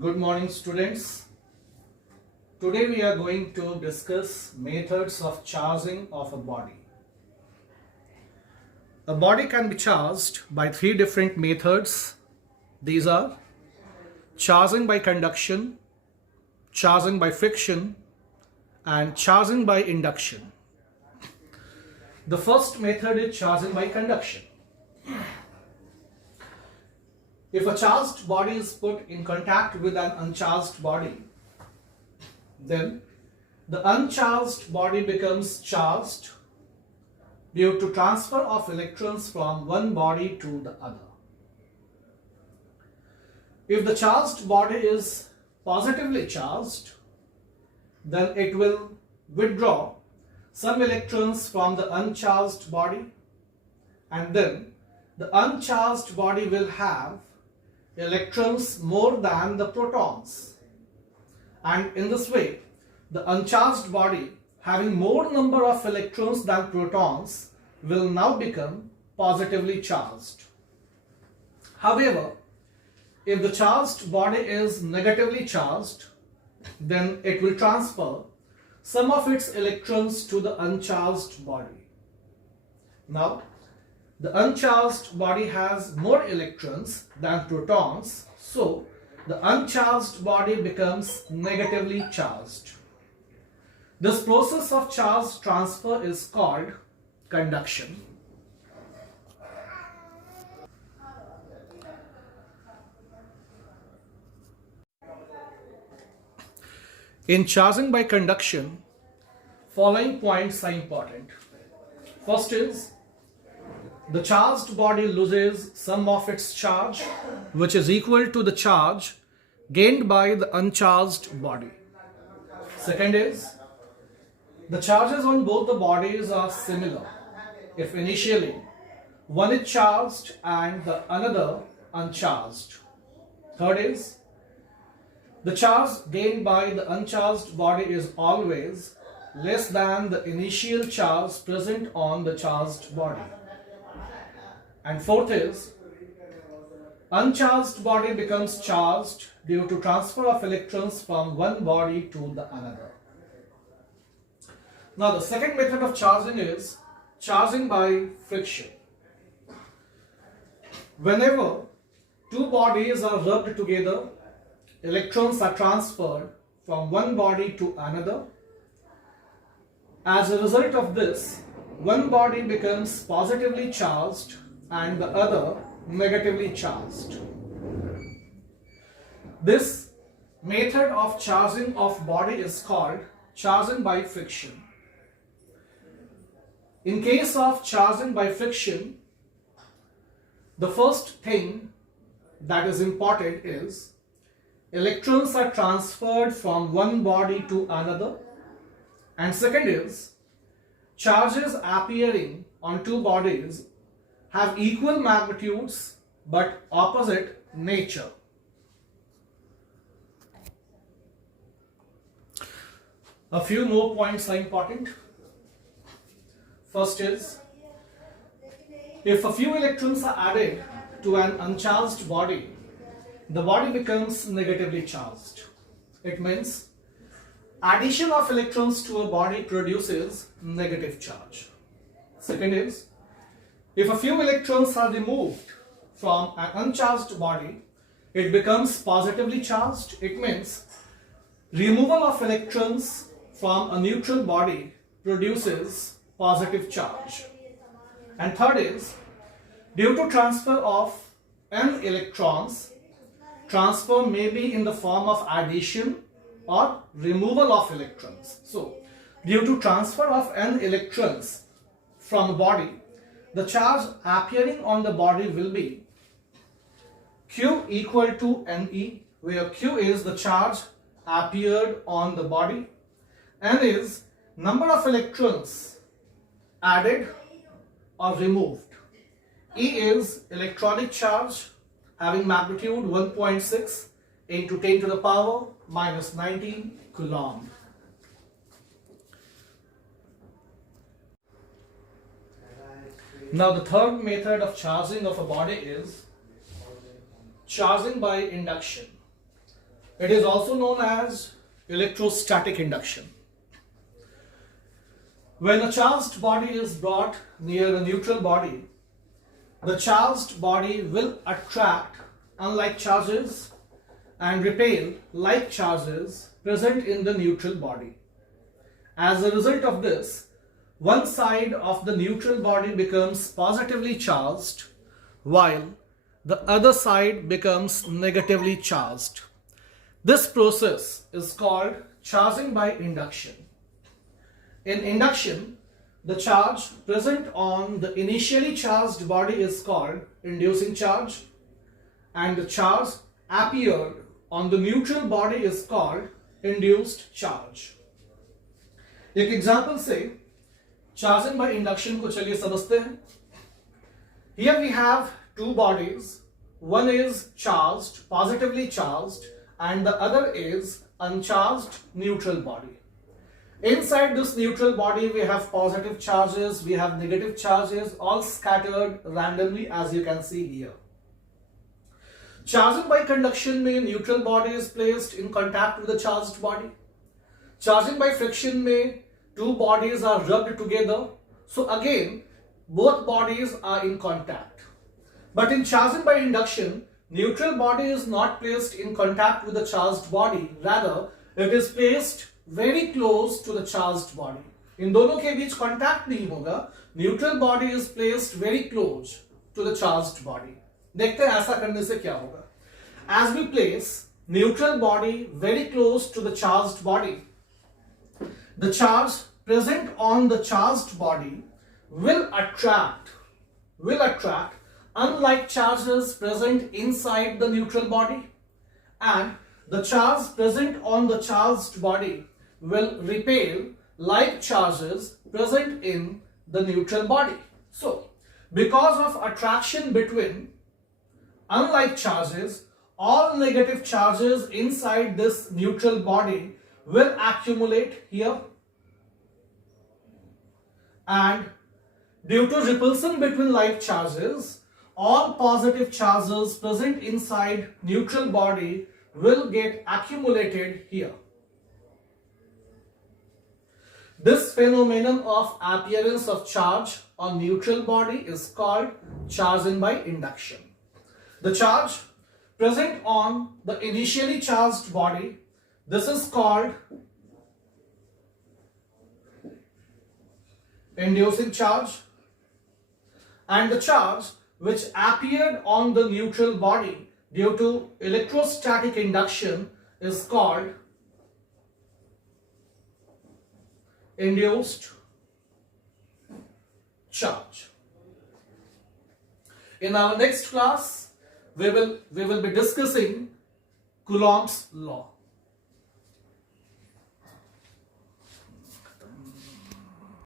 Good morning, students. Today we are going to discuss methods of charging of a body. A body can be charged by three different methods. These are charging by conduction, charging by friction, and charging by induction. The first method is charging by conduction. If a charged body is put in contact with an uncharged body, then the uncharged body becomes charged due to transfer of electrons from one body to the other. If the charged body is positively charged, then it will withdraw some electrons from the uncharged body, and then the uncharged body will have electrons more than the protons, and in this way the uncharged body having more number of electrons than protons will now become positively charged. However, if the charged body is negatively charged, then it will transfer some of its electrons to the uncharged body. Now, the uncharged body has more electrons than protons, so the uncharged body becomes negatively charged. This process of charge transfer is called conduction. In charging by conduction, following points are important. First is, the charged body loses some of its charge, which is equal to the charge gained by the uncharged body. Second is, the charges on both the bodies are similar if initially one is charged and the another uncharged. Third is, the charge gained by the uncharged body is always less than the initial charge present on the charged body. And fourth is, uncharged body becomes charged due to transfer of electrons from one body to the another. Now the second method of charging is charging by friction. Whenever two bodies are rubbed together, electrons are transferred from one body to another. As a result of this, one body becomes positively charged and the other negatively charged. This method of charging of body is called charging by friction. In case of charging by friction, the first thing that is important is electrons are transferred from one body to another, and second is charges appearing on two bodies have equal magnitudes but opposite nature. A few more points are important. First is, if a few electrons are added to an uncharged body, the body becomes negatively charged. It means addition of electrons to a body produces negative charge. Second is, if a few electrons are removed from an uncharged body, it becomes positively charged. It means removal of electrons from a neutral body produces positive charge. And third is, due to transfer of n electrons, transfer may be in the form of addition or removal of electrons. So, due to transfer of n electrons from a body, the charge appearing on the body will be Q equal to Ne, where Q is the charge appeared on the body, N is number of electrons added or removed, E is electronic charge having magnitude 1.6 into 10 to the power minus 19 coulomb. Now the third method of charging of a body is charging by induction. It is also known as electrostatic induction. When a charged body is brought near a neutral body, the charged body will attract unlike charges and repel like charges present in the neutral body. As a result of this, one side of the neutral body becomes positively charged while the other side becomes negatively charged. This process is called charging by induction. In induction, the charge present on the initially charged body is called inducing charge, and the charge appeared on the neutral body is called induced charge. एक example से charging by induction को चलिए समझते हैं. Here we have two bodies. One is charged, positively charged, and the other is uncharged neutral body. Inside this neutral body we have positive charges, we have negative charges, all scattered randomly as you can see here. Charging by conduction में neutral body is placed in contact with the charged body. Charging by friction में two bodies are rubbed together. So again, both bodies are in contact. But in charging by induction, neutral body is not placed in contact with the charged body. Rather, it is placed very close to the charged body. इन दोनों के बीच contact नहीं होगा. Neutral body is placed very close to the charged body. देखते हैं ऐसा करने से क्या होगा. As we place neutral body very close to the charged body, the charge present on the charged body will attract unlike charges present inside the neutral body, and the charge present on the charged body will repel like charges present in the neutral body. So, because of attraction between unlike charges, all negative charges inside this neutral body will accumulate here, and due to repulsion between like charges, all positive charges present inside neutral body will get accumulated here. This phenomenon of appearance of charge on neutral body is called charging by induction. The charge present on the initially charged body, this is called inducing charge, and the charge which appeared on the neutral body due to electrostatic induction is called induced charge. In our next class, we will be discussing Coulomb's law.